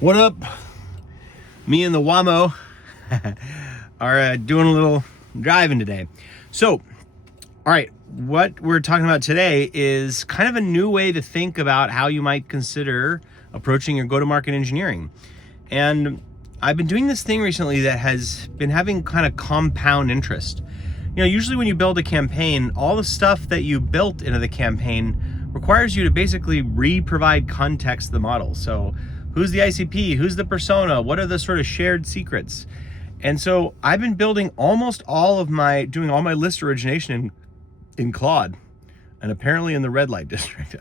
What up? Me and the Wamo are doing a little driving today. So, all right, what we're talking about today is kind of a new way to think about how you might consider approaching your go-to-market engineering. And I've been doing this thing recently that has been having kind of compound interest. You know, usually when you build a campaign, all the stuff that you built into the campaign requires you to basically re-provide context to the model. So who's the ICP? Who's the persona? What are the sort of shared secrets? And so I've been building almost all of doing all my list origination in Claude, and apparently in the red light district.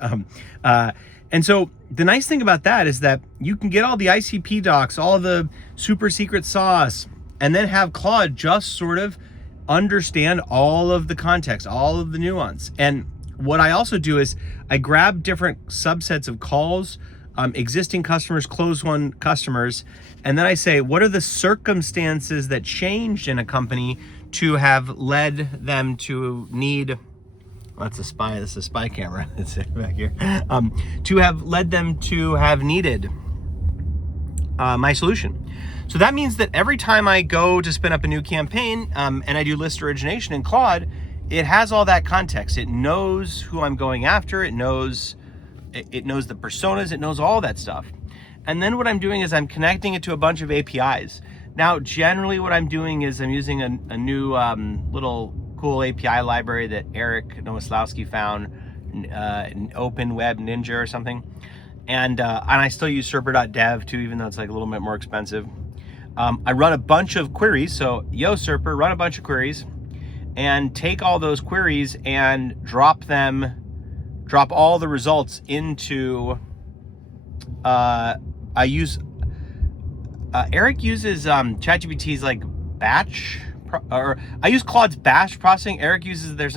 And so the nice thing about that is that you can get all the ICP docs, all the super secret sauce, and then have Claude just sort of understand all of the context, all of the nuance. And what I also do is I grab different subsets of calls, existing customers, close won customers, and then I say, what are the circumstances that changed in a company to have led them to need, that's a spy, this is a spy camera that's back here, to have led them to have needed my solution. So that means that every time I go to spin up a new campaign and I do list origination in Claude, it has all that context. It knows who I'm going after, it knows the personas, it knows all that stuff. And then what I'm doing is I'm connecting it to a bunch of APIs. Now, generally what I'm doing is I'm using a new little cool API library that Eric Nowoslawski found, Open Web Ninja or something. And I still use serper.dev too, even though it's like a little bit more expensive. I run a bunch of queries. So yo serper, run a bunch of queries and take all those queries and drop all the results into, Eric uses ChatGPT's like batch, or I use Claude's batch processing. Eric uses, there's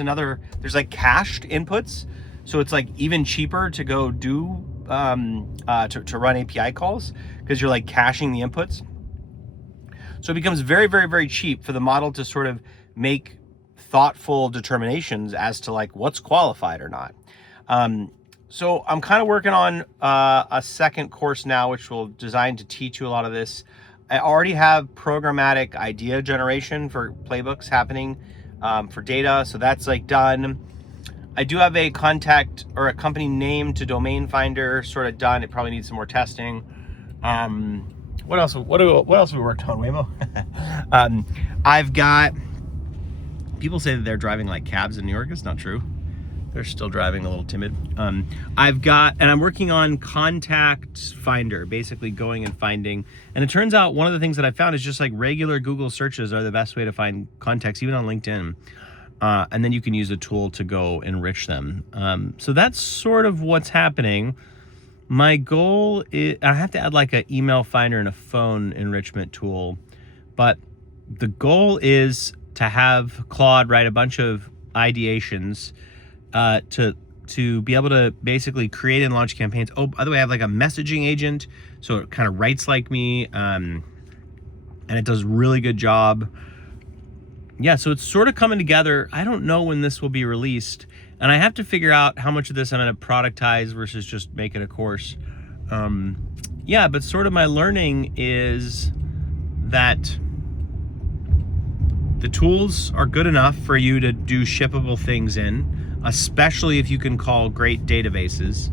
like cached inputs. So it's like even cheaper to go do, to run API calls because you're like caching the inputs. So it becomes very, very, very cheap for the model to sort of make thoughtful determinations as to like what's qualified or not. So I'm kind of working on a second course now, which will design to teach you a lot of this. I already have programmatic idea generation for playbooks happening for data. So that's like done. I do have a contact or a company name to domain finder sort of done. It probably needs some more testing. What else have we worked on, Waymo? I've got, people say that they're driving like cabs in New York. It's not true. They're still driving a little timid. And I'm working on contact finder, basically going and finding. And it turns out one of the things that I found is just like regular Google searches are the best way to find contacts, even on LinkedIn. And then you can use a tool to go enrich them. So that's sort of what's happening. My goal is, I have to add like an email finder and a phone enrichment tool, but the goal is to have Claude write a bunch of ideations to be able to basically create and launch campaigns. Oh, by the way, I have like a messaging agent, so it kind of writes like me, and it does a really good job. Yeah, so it's sort of coming together. I don't know when this will be released, and I have to figure out how much of this I'm going to productize versus just make it a course. Yeah, but sort of my learning is that the tools are good enough for you to do shippable things in, especially if you can call great databases,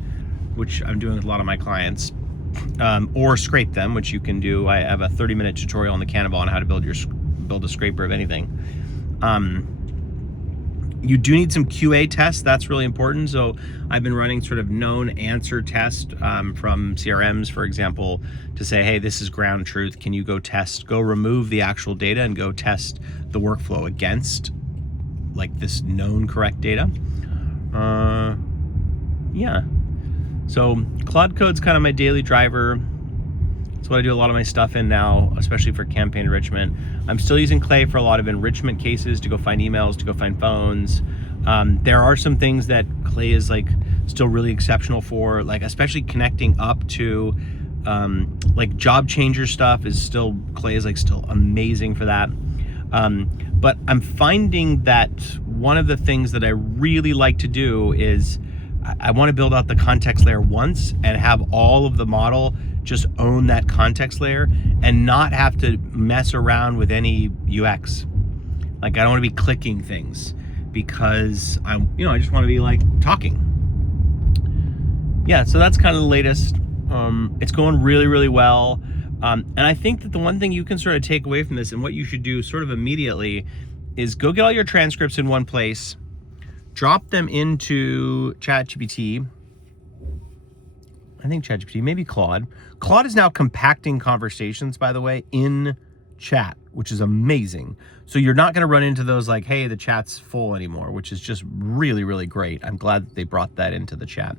which I'm doing with a lot of my clients, or scrape them, which you can do. I have a 30-minute tutorial on the Cannonball on how to build a scraper of anything. You do need some QA tests. That's really important. So I've been running sort of known answer test from CRMs, for example, to say, hey, this is ground truth. Can you go remove the actual data and go test the workflow against like this known correct data? Yeah. So Claude Code's kind of my daily driver. That's what I do a lot of my stuff in now, especially for campaign enrichment. I'm still using Clay for a lot of enrichment cases to go find emails, to go find phones. There are some things that Clay is like still really exceptional for, like especially connecting up to like job changer stuff is still, Clay is like still amazing for that. But I'm finding that one of the things that I really like to do is I want to build out the context layer once and have all of the model just own that context layer and not have to mess around with any UX. Like, I don't want to be clicking things because I just want to be like talking. Yeah, so that's kind of the latest. It's going really, really well. And I think that the one thing you can sort of take away from this and what you should do sort of immediately is go get all your transcripts in one place, drop them into ChatGPT. I think ChatGPT, maybe Claude. Claude is now compacting conversations, by the way, in chat, which is amazing. So you're not going to run into those like, hey, the chat's full anymore, which is just really, really great. I'm glad that they brought that into the chat.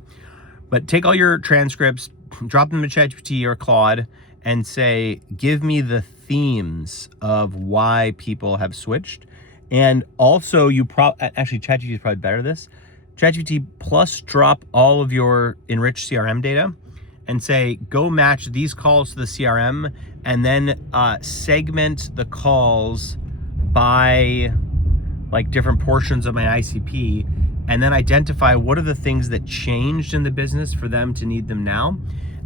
But take all your transcripts, drop them to ChatGPT or Claude, and say, give me the themes of why people have switched. And also, actually, ChatGPT is probably better at this. ChatGPT plus drop all of your enriched CRM data and say, go match these calls to the CRM, and then segment the calls by like different portions of my ICP, and then identify what are the things that changed in the business for them to need them now.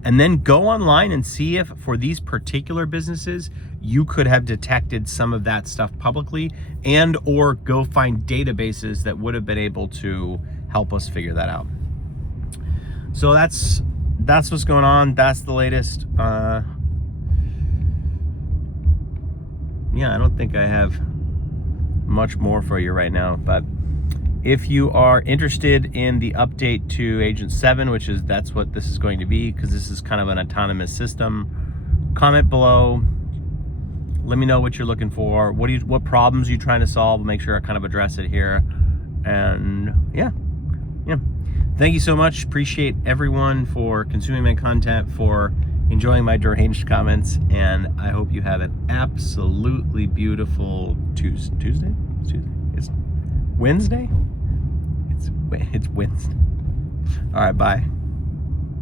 And then go online and see if for these particular businesses, you could have detected some of that stuff publicly, and or go find databases that would have been able to help us figure that out. So that's what's going on. That's the latest. Yeah, I don't think I have much more for you right now, but if you are interested in the update to Agent 7, that's what this is going to be, because this is kind of an autonomous system, comment below. Let me know what you're looking for. What problems are you trying to solve? We'll make sure I kind of address it here. And yeah. Thank you so much. Appreciate everyone for consuming my content, for enjoying my deranged comments, and I hope you have an absolutely beautiful Tuesday? It's Wednesday? It's Wednesday. All right, bye.